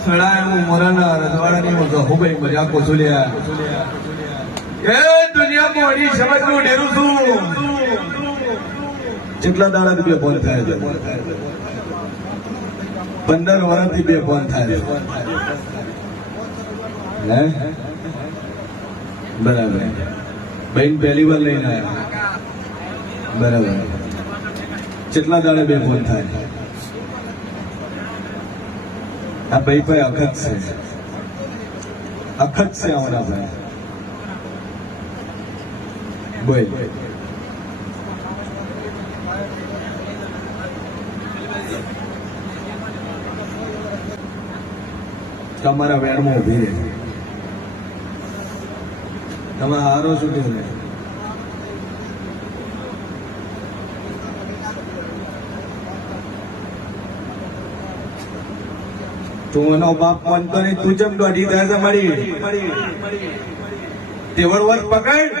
સડાય હું મોરાના રજવાડાની હું ગહુભાઈ મજાકો સુલ્યા એ દુનિયા મોડી સમજનું ડેરું છું જેટલા દાડાથી બે ફોન થાય છે 15 વર્ષથી બે ફોન થાય હે બરાબર બહેન પહેલી વાર લઈને આવ્યા બરાબર જેટલા દાડે બે ફોન થાય આ ભાઈ ભાઈ અખત છે અમારા ભાઈ બોલ તમારા વેરમાં ઉભી રહે તમે હારો છૂટી રહે તું એનો બાપ ફોન કરી તું જેમ દોઢી થાય છે મળી તે વર પકડ